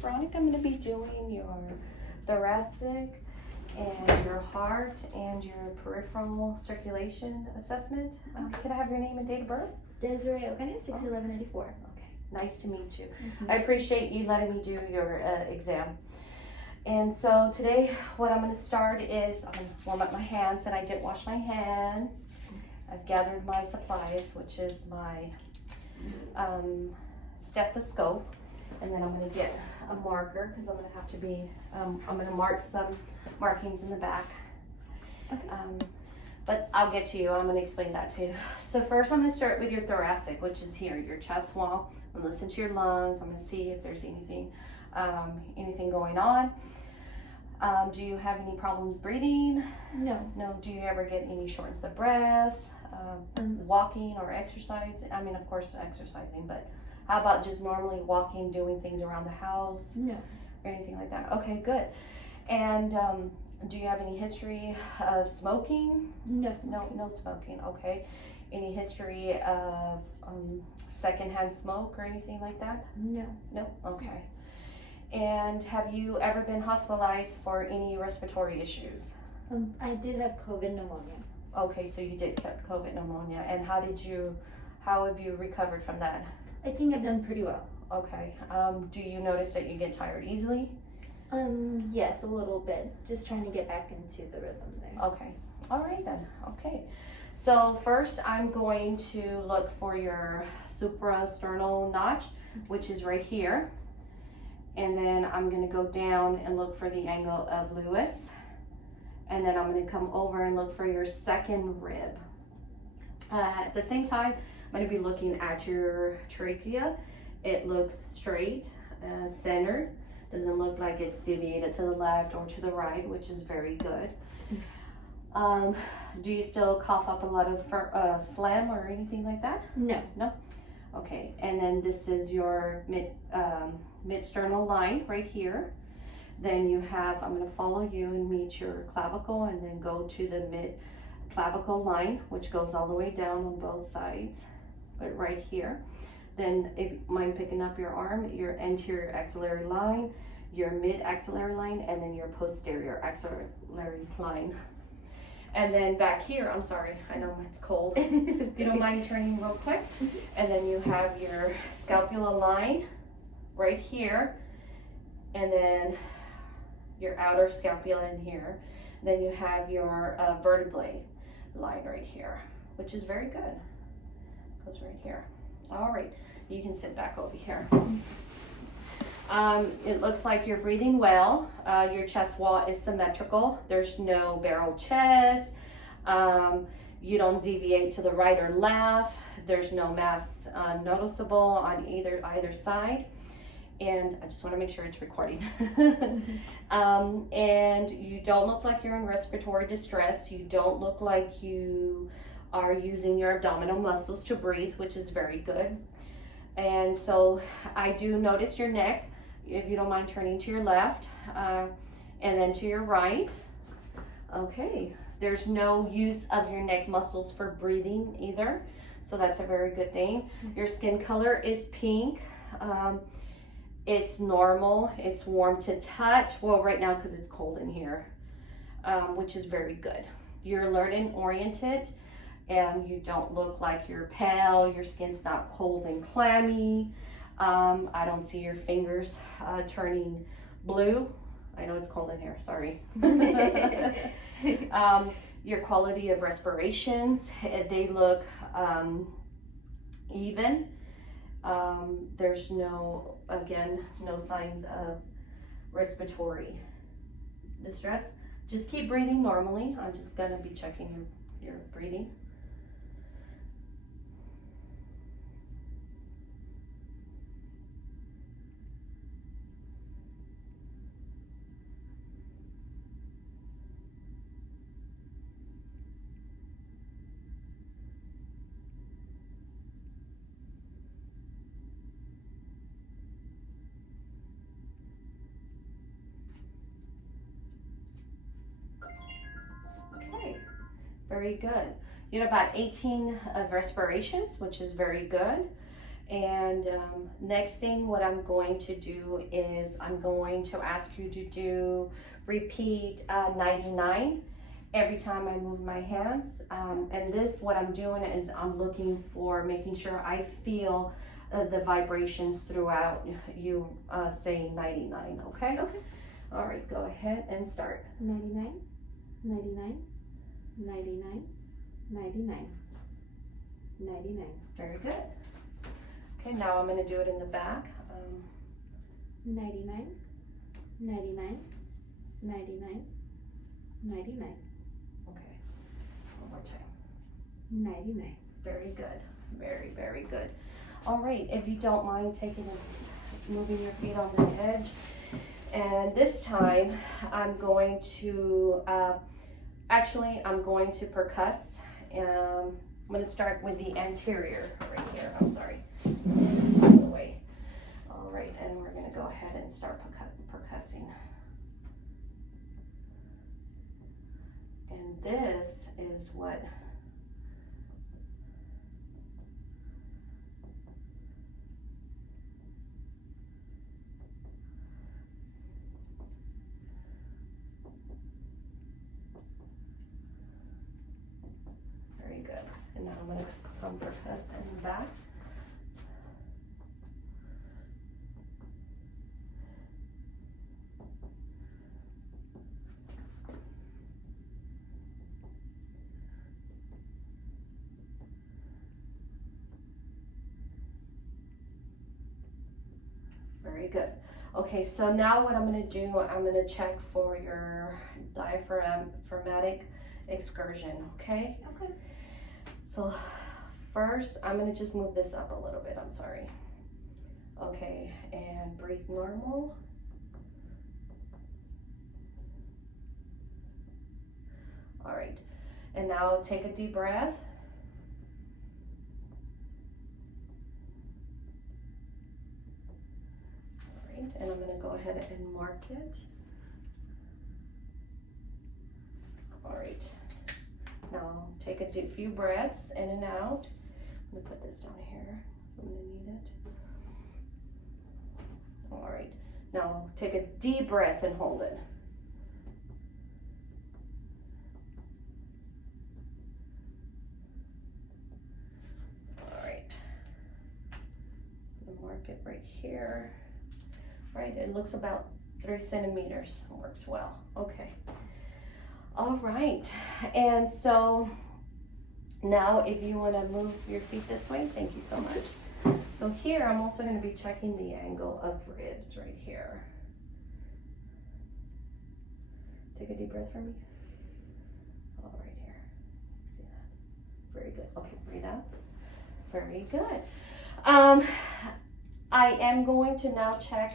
Veronica. I'm going to be doing your thoracic and your heart and your peripheral circulation assessment. Can I have your name and date of birth? Desiree Okane, 6/11/84. Okay, nice to meet you. Mm-hmm. I appreciate you letting me do your exam. And so today what I'm going to start is I'm going to warm up my hands, and I didn't wash my hands. I've gathered my supplies, which is my stethoscope, and then I'm going to get a marker because I'm going to have to be, I'm going to mark some markings in the back. Okay. But I'll get to you. I'm going to explain that too. So first I'm going to start with your thoracic, which is here, your chest wall. I'm going to listen to your lungs. I'm going to see if there's anything going on. Do you have any problems breathing? No. No. Do you ever get any shortness of breath? Walking or exercise? I mean, of course, exercising, but how about just normally walking, doing things around the house? No. Or anything like that? Okay, good. And do you have any history of smoking? No smoking. No smoking. Okay. Any history of secondhand smoke or anything like that? No. No. Okay. And have you ever been hospitalized for any respiratory issues? I did have COVID pneumonia. Okay, so you did get COVID pneumonia, and how have you recovered from that? I think I've done pretty well. Okay. Do you notice that you get tired easily? Yes, a little bit. Just trying to get back into the rhythm there. Okay. All right then. Okay. So first I'm going to look for your suprasternal notch, which is right here. And then I'm going to go down and look for the angle of Lewis. And then I'm going to come over and look for your second rib. At the same time, I'm going to be looking at your trachea. It looks straight, centered. Doesn't look like it's deviated to the left or to the right, which is very good. Do you still cough up a lot of phlegm or anything like that? No. No? Okay, and then this is your mid-sternal line right here. Then you have, I'm going to follow you and meet your clavicle and then go to the mid-clavicle line, which goes all the way down on both sides, but right here. Then if you mind picking up your arm, your anterior axillary line, your mid-axillary line, and then your posterior axillary line. And then back here, I'm sorry, I know it's cold. If you don't mind turning real quick. And then you have your scapula line right here. And then your outer scapula in here. Then you have your vertebrae line right here, which is very good. Goes right here. All right, you can sit back over here. It looks like you're breathing well. Your chest wall is symmetrical. There's no barrel chest. You don't deviate to the right or left. There's no mass noticeable on either side. And I just want to make sure it's recording. And you don't look like you're in respiratory distress. You don't look like you are using your abdominal muscles to breathe, which is very good. And so I do notice your neck, if you don't mind turning to your left, and then to your right. Okay, there's no use of your neck muscles for breathing either, so that's a very good thing. Your skin color is pink. It's normal, it's warm to touch. Well, right now because it's cold in here, which is very good. You're alert and oriented, and you don't look like you're pale. Your skin's not cold and clammy. I don't see your fingers turning blue. I know it's cold in here, sorry. Your quality of respirations, they look even. There's no signs of respiratory distress. Just keep breathing normally. I'm just gonna be checking your breathing. Okay, very good. You had about 18 respirations, which is very good. And next thing what I'm going to do is I'm going to ask you to do repeat 99 every time I move my hands. And this, what I'm doing is I'm looking for making sure I feel the vibrations throughout you saying 99, okay? Okay. All right, go ahead and start. 99, 99, 99, 99, 99. Very good. Okay, now I'm going to do it in the back. 99, 99, 99, 99, Okay, one more time. 99. Very good. Very, very good. All right, if you don't mind taking this, moving your feet on the edge. And this time I'm going to, I'm going to percuss. I'm going to start with the anterior right here. I'm sorry. This out of the way. All right, and we're going to go ahead and start percussing. And this is what very good. And now I'm going to come percuss in the back. Very good. Okay, so now what I'm going to do, I'm going to check for your diaphragmatic excursion, okay? Okay. So first, I'm going to just move this up a little bit, I'm sorry. Okay, and breathe normal. All right, and now take a deep breath. And I'm going to go ahead and mark it. All right. Now take a few breaths in and out. I'm going to put this down here. I'm going to need it. All right. Now take a deep breath and hold it. All right. I'm going to mark it right here. Right, it looks about 3 centimeters. Works well. Okay. All right. And so now if you want to move your feet this way, thank you so much. So here I'm also going to be checking the angle of ribs right here. Take a deep breath for me. All right here. See that? Very good. Okay, breathe out. Very good. I am going to now check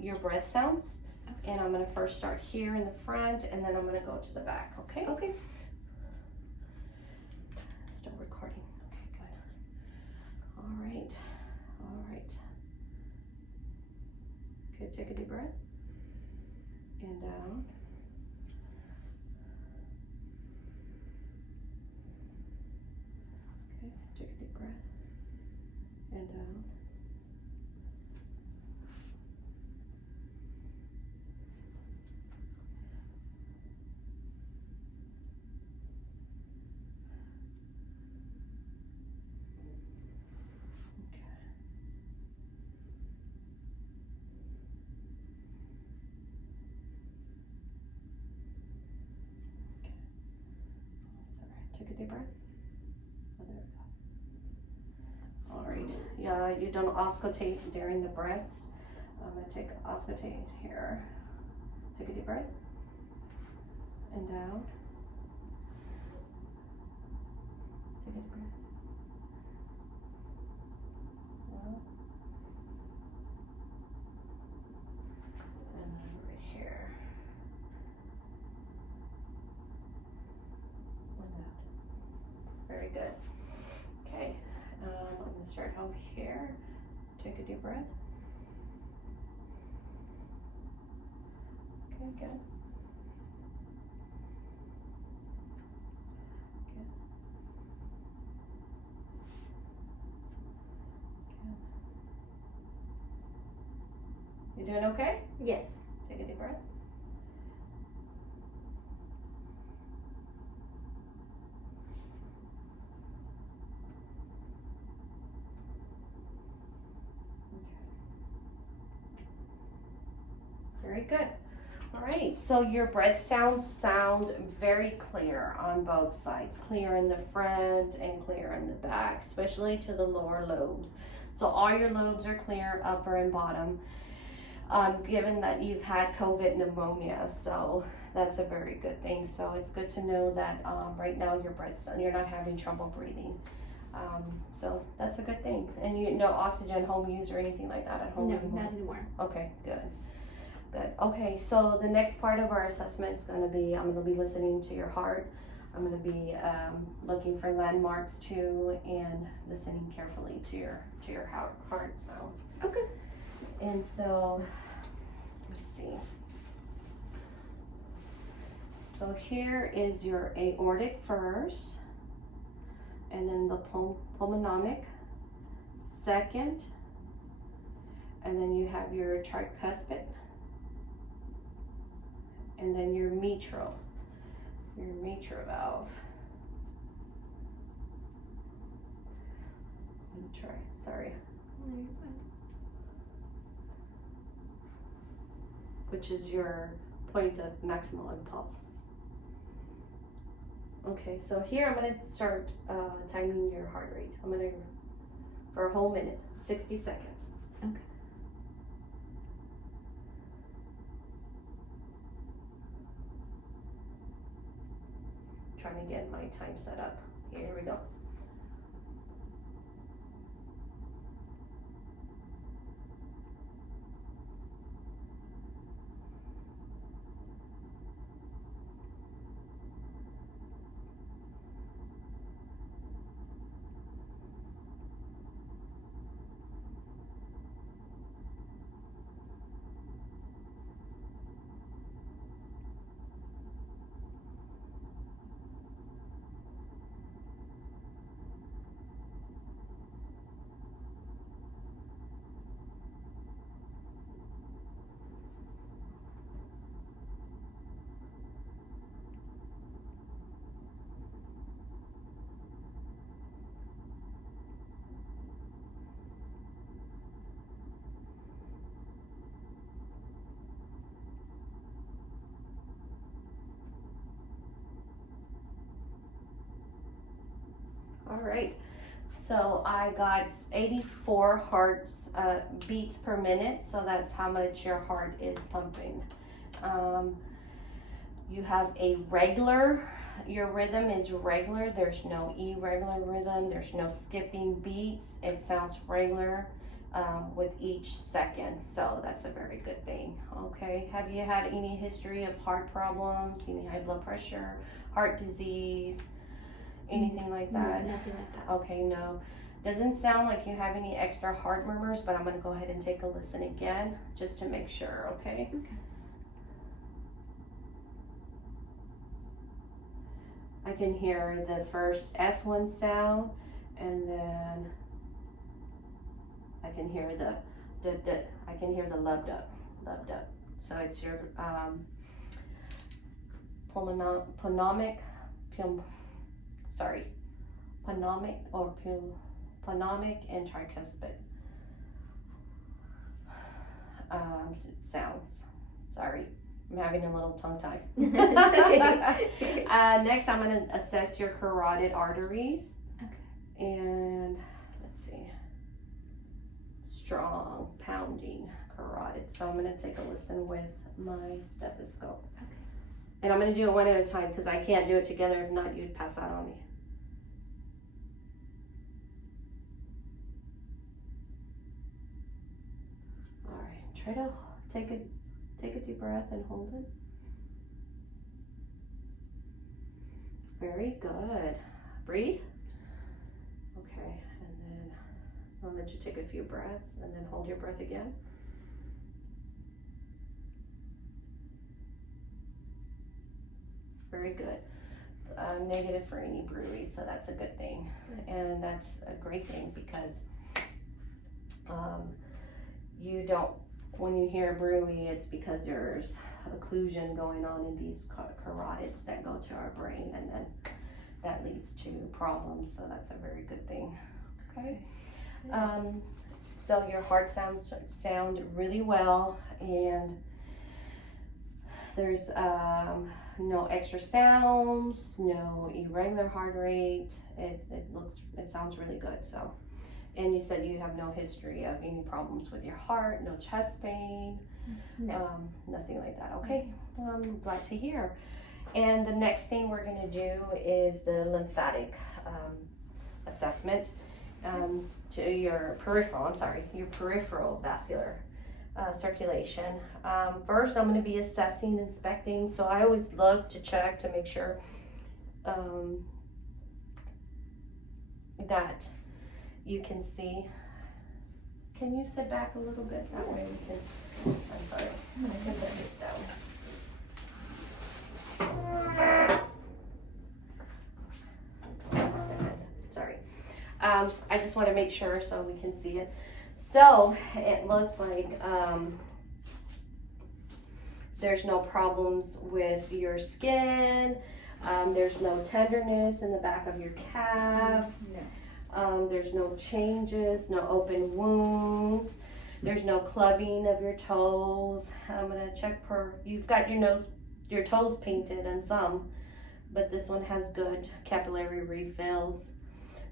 your breath sounds, and I'm going to first start here in the front, and then I'm going to go to the back, okay? Okay. Still recording. Okay, good. All right. All right. Okay, take a deep breath. And down. Okay, take a deep breath. And down. Take a deep breath. Oh, there we go. All right. Yeah, you don't auscultate during the breath. I'm going to take auscultate here. Take a deep breath. And down. Take a deep breath. Up. And then right here. Very good. Okay, I'm going to start over here. Take a deep breath. Okay, good. Good. You doing okay? Yes. Take a deep breath. Very good. All right, so your breath sound very clear on both sides. Clear in the front and clear in the back, especially to the lower lobes. So all your lobes are clear, upper and bottom, given that you've had COVID pneumonia. So that's a very good thing. So it's good to know that right now your breath, you're not having trouble breathing. So that's a good thing. And you no oxygen home use or anything like that at home No, anymore? not anymore. Okay, good. Good. Okay, so the next part of our assessment is going to be, I'm going to be listening to your heart. I'm going to be looking for landmarks too, and listening carefully to your heart sounds. Okay. And so, let's see. So here is your aortic first, and then the pulmonomic second, and then you have your tricuspid, and then your mitral valve. Let me try, sorry. Which is your point of maximal impulse. Okay, so here I'm gonna start timing your heart rate. I'm gonna, for a whole minute, 60 seconds. Okay. Trying to get my time set up. Here we go. All right, so I got 84 beats per minute, so that's how much your heart is pumping. You have a regular, your rhythm is regular, there's no irregular rhythm, there's no skipping beats, it sounds regular with each second, so that's a very good thing. Okay, have you had any history of heart problems, any high blood pressure, heart disease? Anything like that? No, nothing like that. Okay, no. Doesn't sound like you have any extra heart murmurs, but I'm going to go ahead and take a listen again just to make sure, okay? Okay. I can hear the first S1 sound, and then I can hear the loved up. So it's your pulmonomic and tricuspid sounds. Sorry, I'm having a little tongue tie. It's okay. Next, I'm going to assess your carotid arteries. Okay. And let's see, strong pounding carotid. So I'm going to take a listen with my stethoscope. Okay. And I'm going to do it one at a time because I can't do it together. If not, you'd pass out on me. All right, try to take a deep breath and hold it. Very good. Breathe. Okay, and then I'll let you take a few breaths and then hold your breath again. Very good. Negative for any bruise, so that's a good thing. And that's a great thing because you don't when you hear bruit, it's because there's occlusion going on in these carotids that go to our brain, and then that leads to problems. So that's a very good thing. Okay. So your heart sound really well, and there's no extra sounds, no irregular heart rate. It sounds really good. So, and you said you have no history of any problems with your heart, no chest pain, nothing like that. Okay, I'm glad to hear. And the next thing we're gonna do is the lymphatic assessment to your peripheral vascular circulation. First, I'm going to be assessing, inspecting. So I always love to check to make sure that you can see. Can you sit back a little bit? That way we can. I'm sorry. I can put this down. Sorry. I just want to make sure so we can see it. So it looks like there's no problems with your skin. There's no tenderness in the back of your calves. There's no changes, no open wounds. There's no clubbing of your toes. I'm gonna check you've got your toes painted and some, but this one has good capillary refills.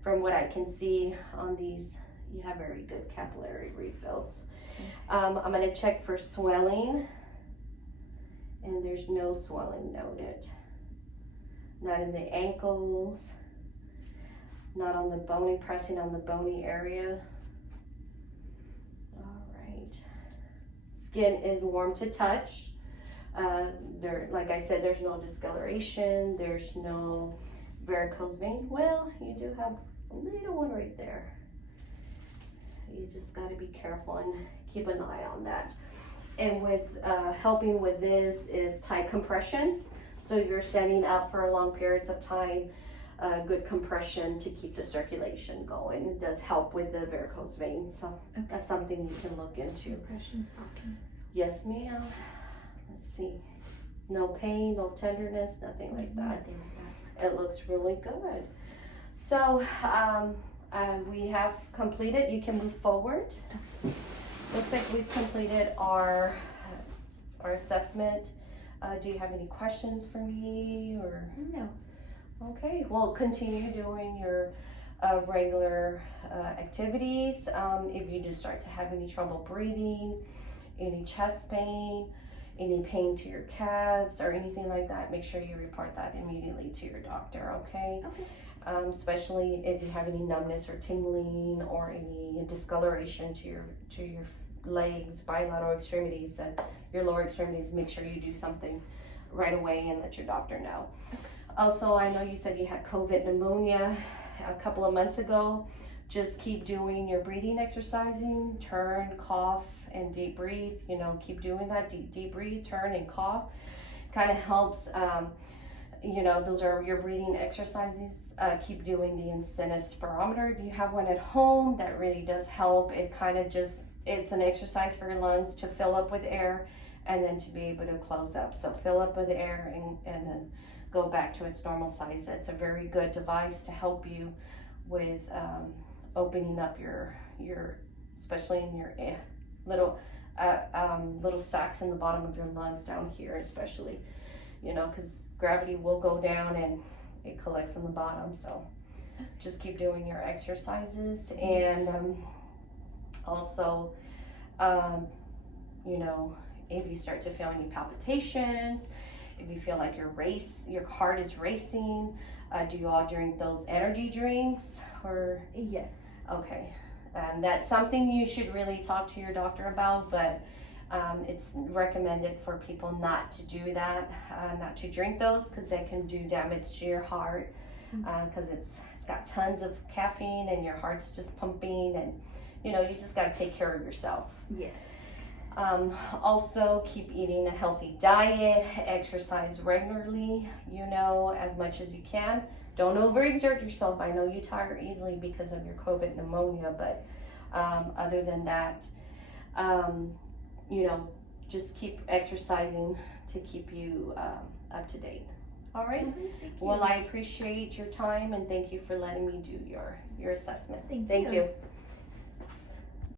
From what I can see on these, you have very good capillary refills. I'm gonna check for swelling, and there's no swelling noted. Not in the ankles, not on the bony, pressing on the bony area. All right. Skin is warm to touch. Like I said, there's no discoloration, there's no varicose vein. Well, you do have a little one right there. You just got to be careful and keep an eye on that. And with helping with this is tight compressions. So if you're standing up for long periods of time, good compression to keep the circulation going. It does help with the varicose veins. So that's something you can look into. Compression stockings. Yes, ma'am. Let's see. No pain, no tenderness, nothing like that. Nothing like that. It looks really good. So we have completed. You can move forward. Looks like we've completed our assessment. Do you have any questions for me or? No. Okay, well, continue doing your regular activities. If you do start to have any trouble breathing, any chest pain, any pain to your calves or anything like that, make sure you report that immediately to your doctor, okay? Okay. Especially if you have any numbness or tingling or any discoloration to your legs, bilateral extremities, and your lower extremities, make sure you do something right away and let your doctor know. Okay. Also, I know you said you had COVID pneumonia a couple of months ago. Just keep doing your breathing exercising, turn, cough, and deep breathe. You know, keep doing that, deep breathe, turn, and cough. Kind of helps, those are your breathing exercises. Keep doing the incentive spirometer if you have one at home. That really does help. It kind of it's an exercise for your lungs to fill up with air and then to be able to close up. So fill up with air and then go back to its normal size. It's a very good device to help you with opening up your especially in your little sacs in the bottom of your lungs down here, especially, because gravity will go down and it collects in the bottom. So just keep doing your exercises, and also if you start to feel any palpitations, if you feel like your heart is racing, do you all drink those energy drinks or? Yes. Okay, that's something you should really talk to your doctor about, but it's recommended for people not to do that, not to drink those, because they can do damage to your heart, because it's got tons of caffeine and your heart's just pumping, and you just got to take care of yourself. Yes. Also keep eating a healthy diet, exercise regularly, as much as you can. Don't overexert yourself. I know you tire easily because of your COVID pneumonia, but other than that, you know, just keep exercising to keep you up to date. All right. Thank you. Well, I appreciate your time and thank you for letting me do your assessment. Thank Thank you. you.